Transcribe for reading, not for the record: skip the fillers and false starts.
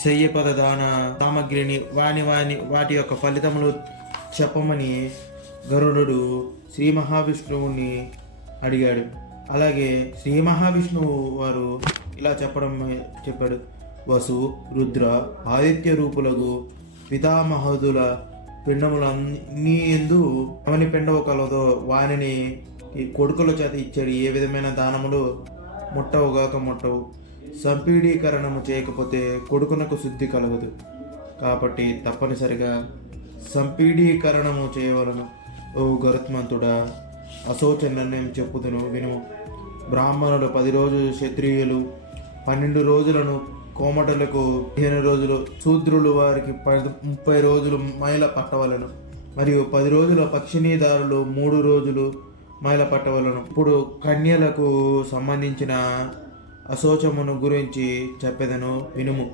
శయ్యపద దాన సామగ్రిని వాటి యొక్క ఫలితములు చెప్పమని గరుడు శ్రీ మహావిష్ణువుని అడిగాడు. అలాగే శ్రీ మహావిష్ణువు వారు ఇలా చెప్పాడు. వసు, రుద్ర, ఆదిత్య రూపులకు పితామహదుల పిండములన్నీ ఎందు ఎవని పిండవు కలదో వానిని కొడుకుల చేత ఇచ్చాడు. ఏ విధమైన దానములు ముట్టవు. సంపీడీకరణము చేయకపోతే కొడుకునకు శుద్ధి కలగదు. కాబట్టి తప్పనిసరిగా సంపీడీకరణము చేయవలను. ఓ గరుత్మంతుడా, అశోచ నిర్ణయం చెప్పుదును వినుము. బ్రాహ్మణులు 10 రోజులు, క్షత్రియులు 12 రోజులను, కోమటలకు 15 రోజులు, శూద్రులు వారికి 30 రోజులు మైల పట్టవలను. మరియు 10 రోజుల పక్షిణీదారులు 3 రోజులు మైల పట్టవలను. ఇప్పుడు కన్యలకు సంబంధించిన అశోచమును గురించి చెప్పెదను వినుము.